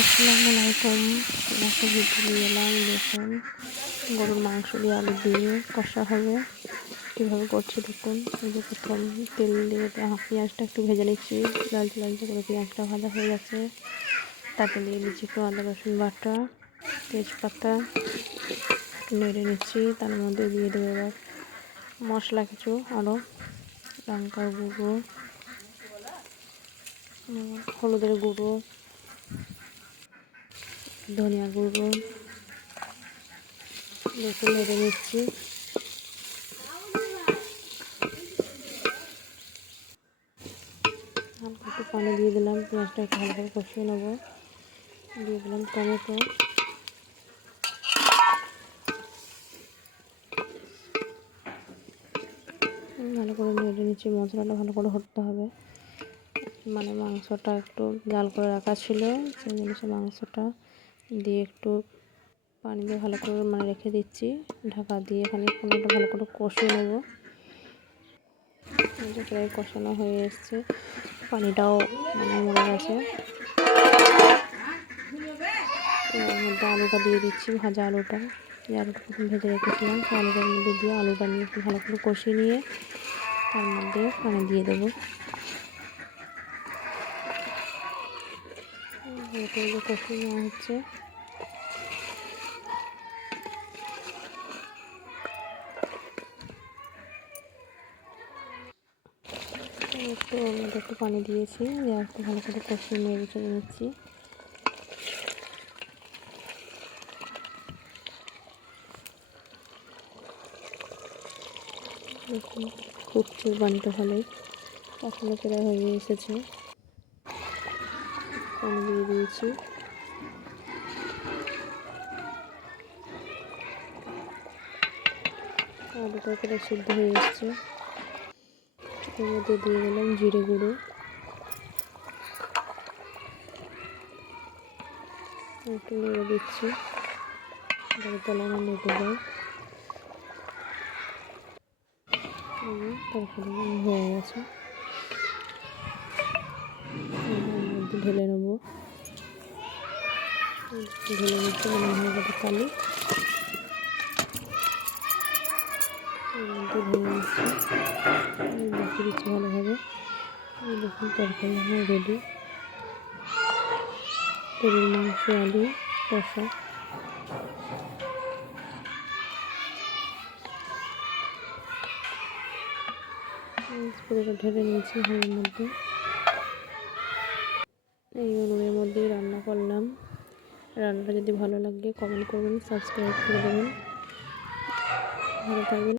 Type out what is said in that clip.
আসসালামু আলাইকুম। একটা ভিডিও নিয়ে এলাম। দেখুন, গরুর মাংস দিয়ে আলু দিয়ে কষা হবে। কীভাবে করছি দেখুন। এই যে প্রথম তেল দিয়ে পেঁয়াজটা একটু ভেজে নিচ্ছি। লালচে লালচে করে পেঁয়াজটা ভাজা হয়ে গেছে। তাতে দিয়ে দিচ্ছি একটু আদা রসুন বাটা, তেজপাতা নেড়ে নিচ্ছি। তার মধ্যে দিয়ে দেবো এবার মশলা কিছু, আরও লঙ্কার গুঁড়ো, হলুদের গুঁড়ো, ধনিয়া গুঁড়ো, দেখুন নেড়ে নিচ্ছি। হালকা একটু পানি দিয়ে দিলাম, পেঁয়াজটা একটু ভালো করে কষিয়ে নেবো। দিয়ে দিলাম টমেটো, ভালো করে নেড়ে নিচ্ছি। মশলাটা ভালো করে হতে হবে, মানে মাংসটা একটু জাল করে রাখা ছিল, সেই জন্য সে মাংসটা দিয়ে একটু পানি দিয়ে ভালো করে রেখে দিচ্ছি ঢাকা দিয়ে। এখানে পনেরোটা ভালো করে কষিয়ে নেবো। প্রায় কষানো হয়ে এসছে, পানিটাও মরে গেছে। এর মধ্যে আলুটা দিয়ে দিচ্ছি, ভাজা আলুটা। যে আলুটা প্রথম ভেজে রেখেছিলাম, সেই আলুটার মধ্যে দিয়ে আলুটা নিয়ে একটু ভালো করে কষিয়ে নিয়ে তার মধ্যে পানি দিয়ে দেবো। কষিয়ে নেওয়া হচ্ছে। একটু পানি দিয়েছি, একটু ভালো করে কষিয়ে নেড়ে চেড়ে নিচ্ছি। দেখুন ফুটছে পানিটা ভালোই, কখনো প্রায় হয়ে এসেছে। পানি দিয়ে দিয়েছি। আলুটা প্রায় সিদ্ধ হয়ে এসছে। এর মধ্যে দিয়ে দিলাম জিরে গুঁড়ো, একটু নেড়ে দিচ্ছি, তলা না লেগে যায়। তরকারি হয়ে গেছে, মধ্যে ঢেলে নেবো। ঢেলে নিচ্ছি, হয়ে যাবে কালি। এর মধ্যে ঢেলে নিচ্ছি, দেখে দিচ্ছি ভালোভাবে। দেখুন তরকারি আমার রেডি। গরুর মাংস আলু কষা। পুরোটা ঢেলে নিয়েছি হাঁড়ির মধ্যে। এই উনুনের মধ্যেই রান্না করলাম। রান্নাটা যদি ভালো লাগে কমেন্ট করবেন, সাবস্ক্রাইব করে দেবেন। ভালো থাকবেন।